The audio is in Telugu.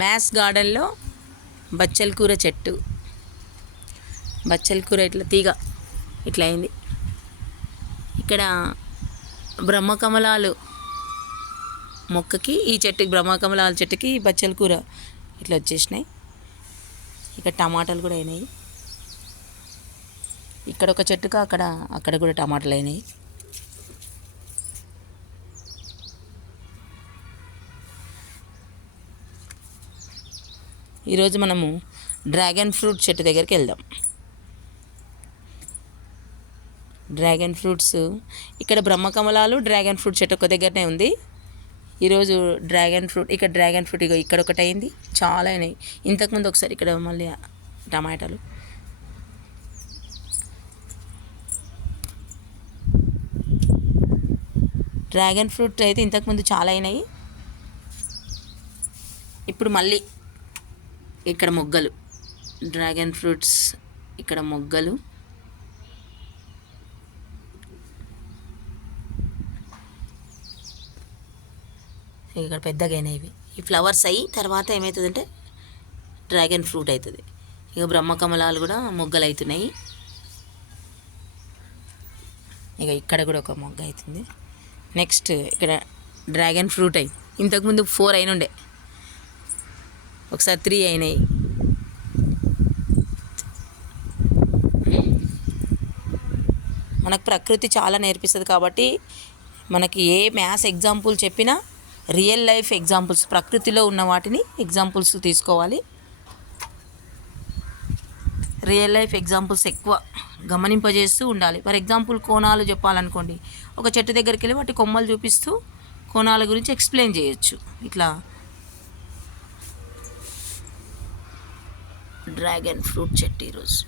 మ్యాథ్స్ గార్డెన్లో బచ్చల కూర చెట్టు. బచ్చల కూర ఇట్లా తీగ ఇట్లా అయింది. ఇక్కడ బ్రహ్మకమలాలు మొక్కకి, ఈ చెట్టుకి, బ్రహ్మకమలాల చెట్టుకి బచ్చల కూర ఇట్లా వచ్చేసినాయి. ఇక్కడ టమాటాలు కూడా అయినాయి. ఇక్కడ ఒక చెట్టుకు అక్కడ కూడా టమాటాలు అయినాయి. ఈరోజు మనము డ్రాగన్ ఫ్రూట్ చెట్టు దగ్గరికి వెళ్దాం. డ్రాగన్ ఫ్రూట్స్ ఇక్కడ బ్రహ్మకమలాలు, డ్రాగన్ ఫ్రూట్ చెట్టు ఒక దగ్గరనే ఉంది. ఈరోజు డ్రాగన్ ఫ్రూట్ ఇక్కడ ఒకటి అయింది, చాలా అయినాయి. ఇంతకుముందు ఒకసారి ఇక్కడ మళ్ళీ టమాటాలు. డ్రాగన్ ఫ్రూట్ అయితే ఇంతకుముందు చాలా అయినాయి. ఇప్పుడు మళ్ళీ ఇక్కడ మొగ్గలు, డ్రాగన్ ఫ్రూట్స్ ఇక్కడ మొగ్గలు. ఇక్కడ పెద్దగా అయినాయి ఇవి. ఈ ఫ్లవర్స్ అయ్యి తర్వాత ఏమవుతుందంటే డ్రాగన్ ఫ్రూట్ అవుతుంది. ఇక బ్రహ్మకమలాలు కూడా మొగ్గలు అవుతున్నాయి. ఇక ఇక్కడ కూడా ఒక మొగ్గ అవుతుంది. నెక్స్ట్ ఇక్కడ డ్రాగన్ ఫ్రూట్ అయ్యి ఇంతకుముందు 4 అయినుండే, ఒకసారి 3 అయినాయి. మనకు ప్రకృతి చాలా నేర్పిస్తుంది కాబట్టి మనకి ఏ మ్యాథ్స్ ఎగ్జాంపుల్ చెప్పినా రియల్ లైఫ్ ఎగ్జాంపుల్స్, ప్రకృతిలో ఉన్న వాటిని ఎగ్జాంపుల్స్ తీసుకోవాలి. రియల్ లైఫ్ ఎగ్జాంపుల్స్ ఎక్కువ గమనింపజేస్తూ ఉండాలి. ఫర్ ఎగ్జాంపుల్ కోణాలు చెప్పాలనుకోండి, ఒక చెట్టు దగ్గరికి వెళ్ళి వాటి కొమ్మలు చూపిస్తూ కోణాల గురించి ఎక్స్ప్లెయిన్ చేయొచ్చు. ఇట్లా డ్రాగన్ ఫ్రూట్ చెట్టు ఈరోజు